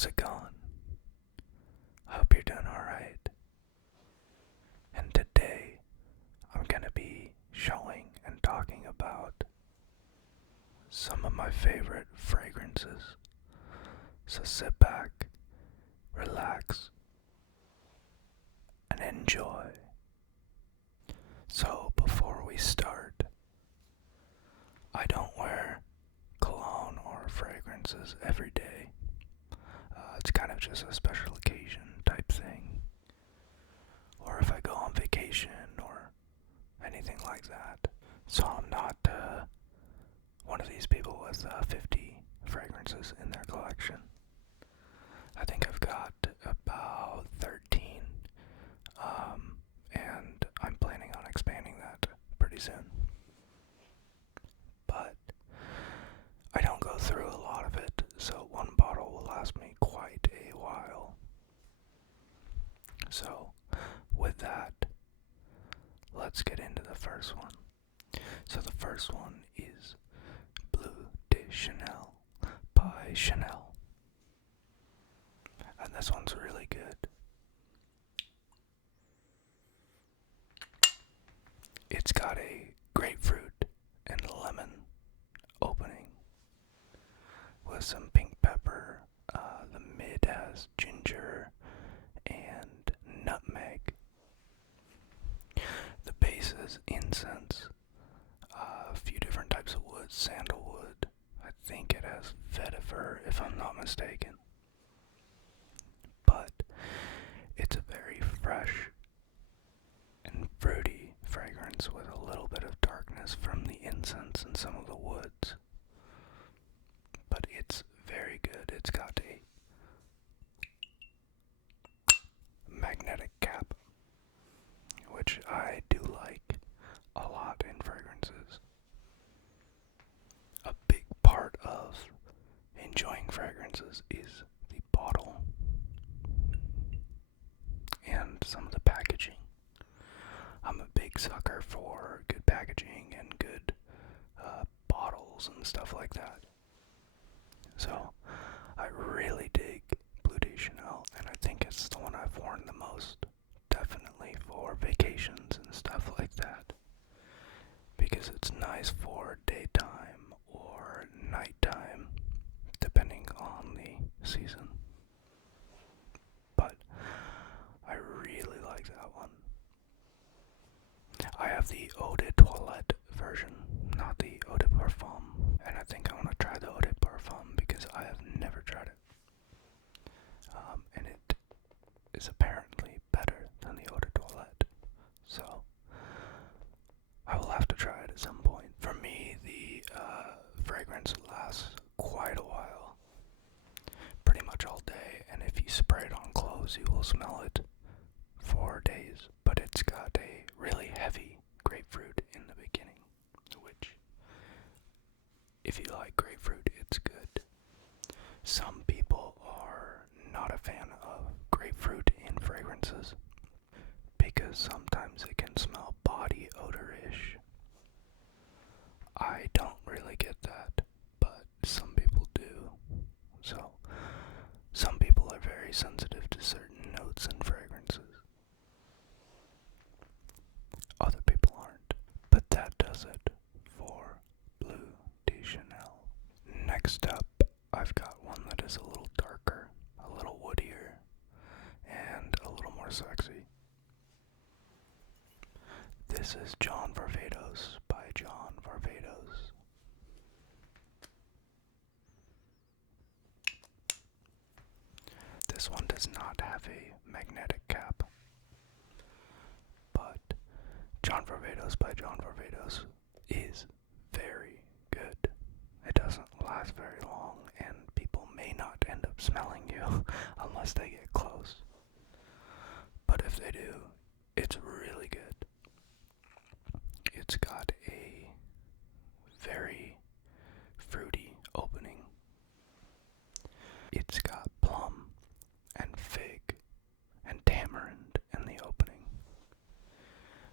How's it going? I hope you're doing alright. And today, I'm gonna be showing and talking about some of my favorite fragrances. So sit back, relax, and enjoy. So before we start, I don't wear cologne or fragrances every day. It's kind of just a special occasion type thing. Or if I go on vacation or anything like that. So I'm not one of these people with 50 fragrances in their collection. I think I've got about 13. And I'm planning on expanding that pretty soon. But I don't go through a lot of it, so one bottle will last me quite a while. So, with that, let's get into the first one. So the first one is Bleu De Chanel by Chanel. And this one's really good. It's got a grapefruit and lemon opening with some pink pepper. The mid has ginger and nutmeg. The base is incense, a few different types of wood, sandalwood. I think it has vetiver, if I'm not mistaken. But it's a very fresh and fruity fragrance with a little bit of darkness from the incense and some of the woods. But it's very good. It's got a magnetic cap, which I do like a lot in fragrances. A big part of enjoying fragrances is the bottle and some of the packaging. I'm a big sucker for good packaging and good bottles and stuff like that. So I really dig Bleu De Chanel, and I think it's the one I've worn the most, definitely for vacations and stuff like that, because it's nice for daytime or nighttime, depending on the season. But I really like that one. I have the Eau de Toilette version, not the Eau de Parfum, and I think I want to try the Eau de Parfum because I have never tried it. And it is apparently better than the Eau de Toilette, so I will have to try it at some point. For me, the fragrance lasts quite a while, pretty much all day, and if you spray it on clothes, you will smell it for days. But it's got a really heavy grapefruit in the beginning, which, if you like grapefruit, it's good. Some people are not a fan of grapefruit in fragrances because sometimes it can smell body odor-ish. I don't really get that, but some people do. So, some people are very sensitive to certain notes in fragrances. Other people aren't. But that does it for Bleu De Chanel. Next up, I've got one that is a little darker, a little woodier, and a little more sexy. This is John Varvatos by John Varvatos. This one does not have a magnetic cap, but John Varvatos by John Varvatos is very good. It doesn't last very long, and people may not end up smelling you unless they get close. But if they do, it's really good. It's got a very fruity opening. It's got plum and fig and tamarind in the opening,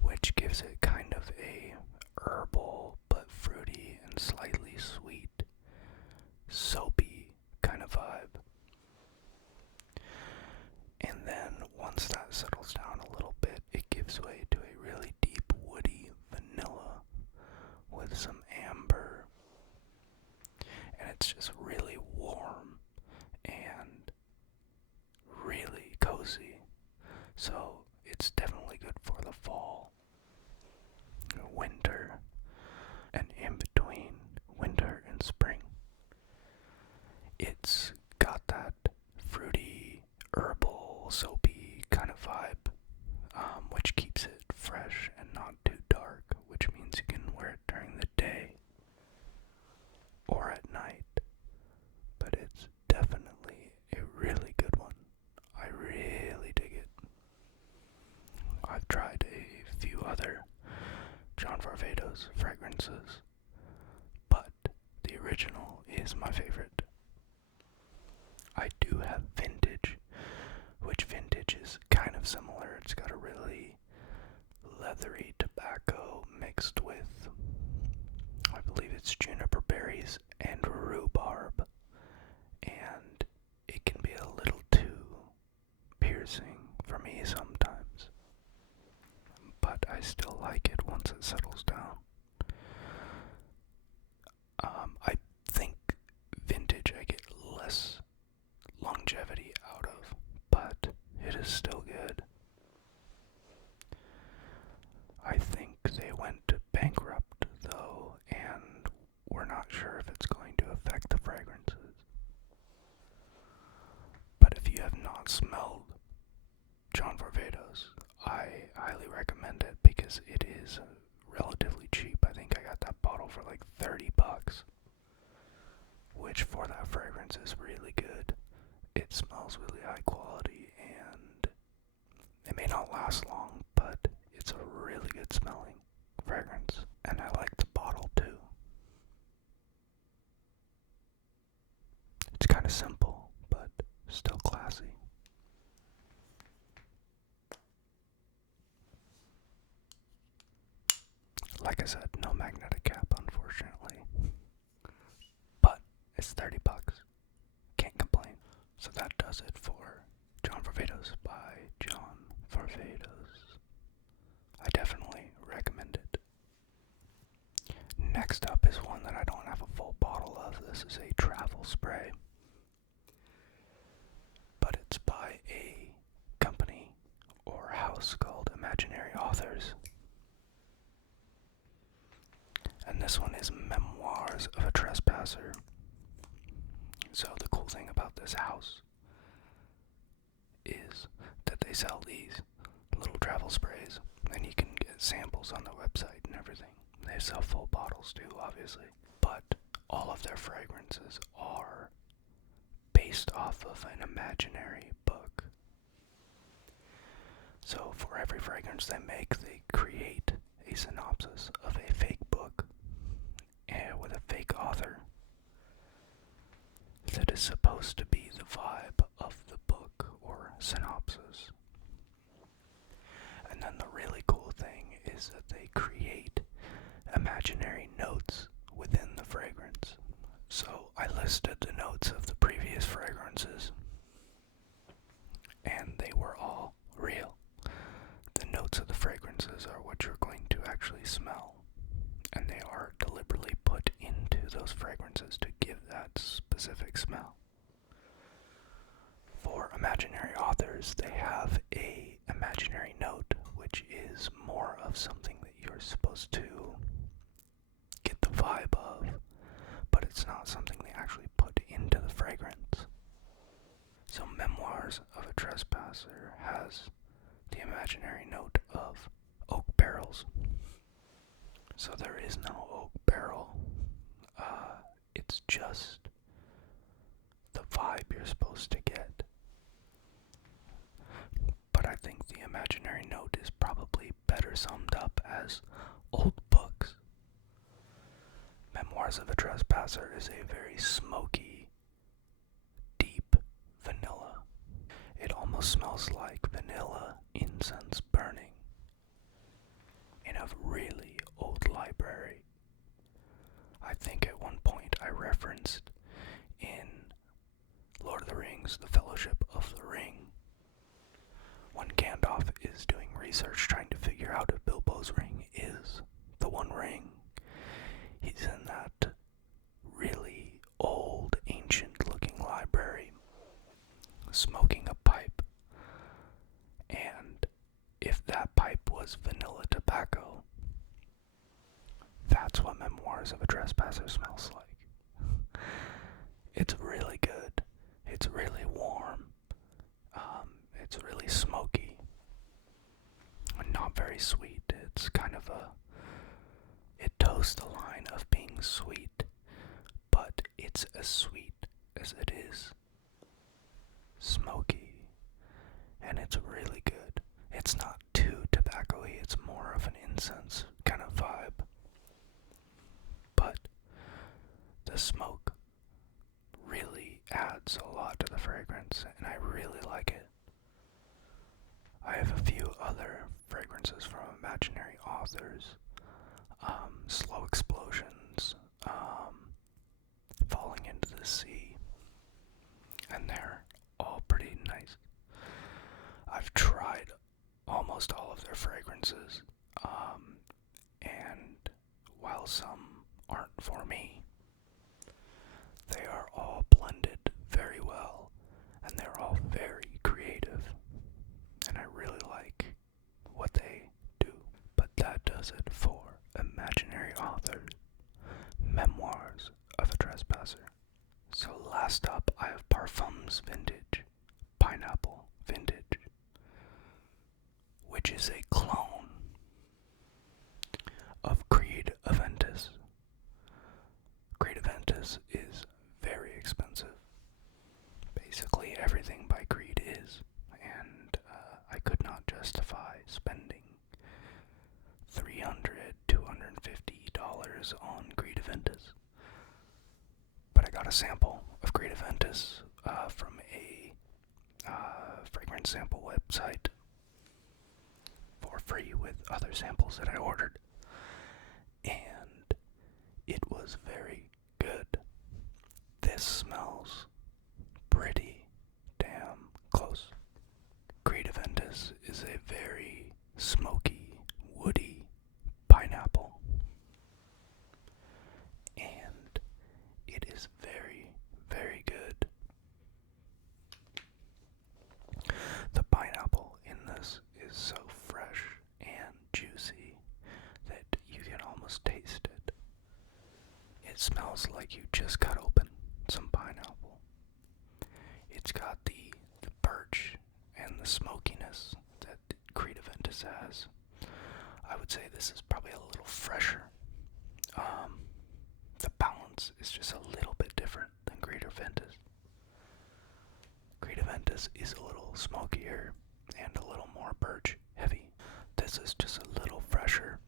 which gives it kind of a herbal but fruity and slightly sweet, soapy kind of vibe. those fragrances, but the original is my favorite. I do have vintage, which vintage is kind of similar. It's got a really leathery tobacco mixed with, I believe it's juniper berries and rhubarb, and it can be a little too piercing for me sometimes, but I still like it once it settles down. I think vintage I get less longevity out of, but it is still good. I think they went bankrupt though, and we're not sure if it's going to affect the fragrances. But if you have not smelled John Varvatos, I highly recommend it because it is relatively cheap. I think I got that bottle for like $30, which for that fragrance is really good. It smells really high quality, and it may not last long, but it's a really good smelling fragrance, and I like the bottle too. It's kind of simple, but still classy. Like I said, no magnetic cap, unfortunately. But it's $30. Can't complain. So that does it for John Varvatos by John Varvatos. I definitely recommend it. Next up is one that I don't have a full bottle of. This is a travel spray. But it's by a company or house called Imaginary Authors. And this one is Memoirs of a Trespasser. So the cool thing about this house is that they sell these little travel sprays, and you can get samples on the website and everything. They sell full bottles too, obviously. But all of their fragrances are based off of an imaginary book. So for every fragrance they make, they create a synopsis of a fake book with a fake author that is supposed to be the vibe of the book or synopsis. And then the really cool thing is that they create imaginary notes within the fragrance. So I listed the notes of the previous fragrances, and they were all real. The notes of the fragrances are what you're going to actually smell, and they are deliberately put into those fragrances to give that specific smell. For imaginary authors, they have a imaginary note, which is more of something that you're supposed to get the vibe of, but it's not something they actually put into the fragrance. So Memoirs of a Trespasser has the imaginary note of oak barrels. So there is no oak barrel. It's just the vibe you're supposed to get. But I think the imaginary note is probably better summed up as old books. Memoirs of a Trespasser is a very smoky, deep vanilla. It almost smells like vanilla incense burning in a really old library. I think at one point I referenced in Lord of the Rings, The Fellowship of the Ring, when Gandalf is doing research trying to figure out if Bilbo's ring is the One Ring. He's in that really old, ancient-looking library, smoking a pipe, and if that pipe was vanilla tobacco, that's what Memoirs of a Trespasser smells like. It's really good. It's really warm. It's really smoky. And not very sweet. It's kind of it toes the line of being sweet, but it's as sweet as it is smoky. And it's really good. It's not too tobacco-y. It's more of an incense kind of vibe. the smoke really adds a lot to the fragrance, and I really like it. I have a few other fragrances from imaginary authors. Slow Explosions, Falling into the Sea, and they're all pretty nice. I've tried almost all of their fragrances, and while some aren't for me, they are all blended very well, and they're all very creative, and I really like what they do. But that does it for Imaginary Authors, Memoirs of a Trespasser. So last up, I have Parfums Vintage, Pineapple Vintage, which is a clone of Creed Aventus. Creed Aventus is very expensive. Basically everything by Creed is, and I could not justify spending $300, $250 on Creed Aventus. But I got a sample of Creed Aventus from a fragrance sample website for free with other samples that I ordered, and it was very good. This smells pretty damn close. Creed Aventus is a very smoky, woody pineapple, and it is very, very good. The pineapple in this is so fresh and juicy that you can almost taste it. It smells like you just cut open some pineapple. It's got the birch and the smokiness that Creed Aventus has. I would say this is probably a little fresher. The balance is just a little bit different than Creed Aventus. Creed Aventus is a little smokier and a little more birch heavy. This is just a little fresher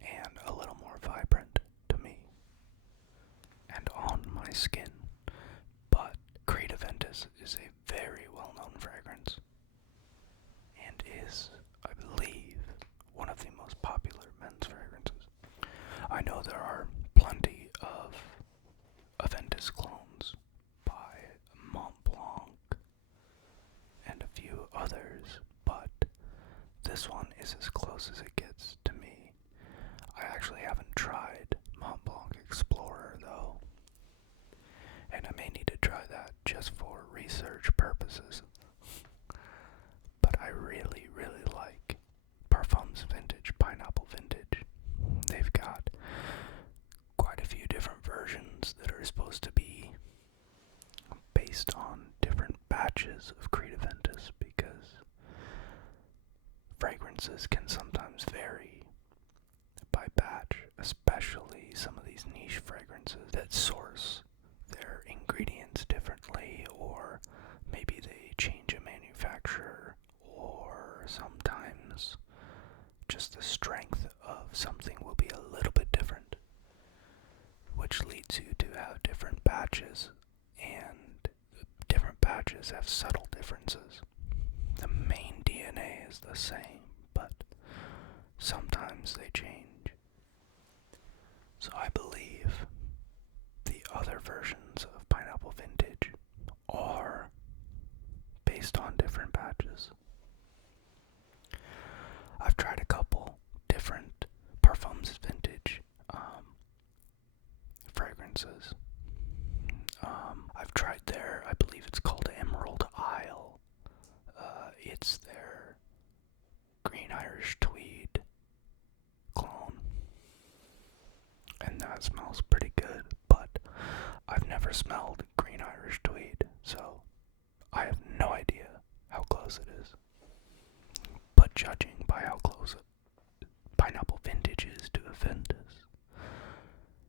and a little more vibrant to me and on my skin. But Creed Aventus is a very well-known fragrance and is, I believe, one of the most popular men's fragrances. I know there are plenty of Aventus clones by Mont Blanc and a few others, but this one is as close as it gets to me. I actually haven't tried Mont Blanc Explorer though, and I may need to try that just for research purposes. But I really, really like Parfums Vintage, Pineapple Vintage. They've got quite a few different versions that are supposed to be based on different batches of Creed Aventus, because fragrances can sometimes vary by batch, especially some of these niche fragrances that source their ingredients differently, or maybe they change a manufacturer, or sometimes just the strength of something will be a little bit different, which leads you to have different batches, and different batches have subtle differences. The main DNA is the same, but sometimes they change. So I believe the other versions of Pineapple Vintage are based on different batches. I've tried a couple different Parfums Vintage fragrances. I've tried their, I believe it's called Emerald Isle. It's their Green Irish Tweed clone, and that smells pretty good, but I've never smelled Green Irish Tweed, so I have no idea how close it is. But judging by how close Pineapple Vintage is to Aventus,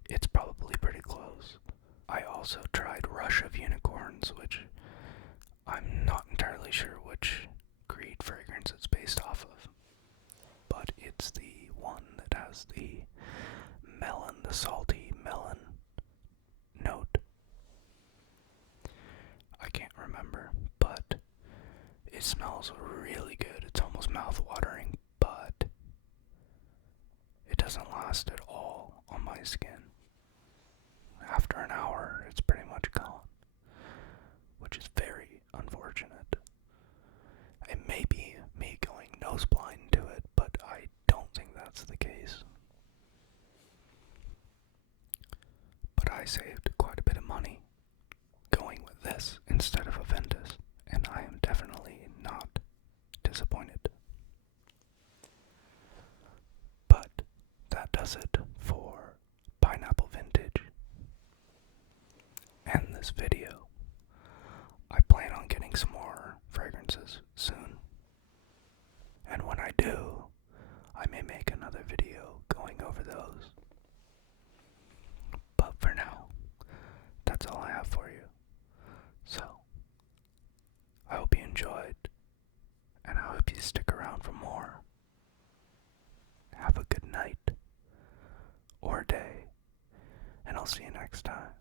it's probably pretty close. I also tried Rush of Unicorns, which I'm not entirely sure which Creed fragrance it's based off of, but it's the one that has the melon, the salty melon note remember, but it smells really good. It's almost mouth-watering, but it doesn't last at all on my skin. After an hour, it's pretty much gone, which is very unfortunate. It may be me going nose blind to it, but I don't think that's the case. But I saved quite a bit of money going with this instead of a Ventus, and I am definitely not disappointed. But that does it for Pineapple Vintage and this video. I plan on getting some more fragrances soon, and when I do, I may make another video going over those. But for now, that's all I have for you. So, I hope you enjoyed, and I hope you stick around for more. Have a good night, or day, and I'll see you next time.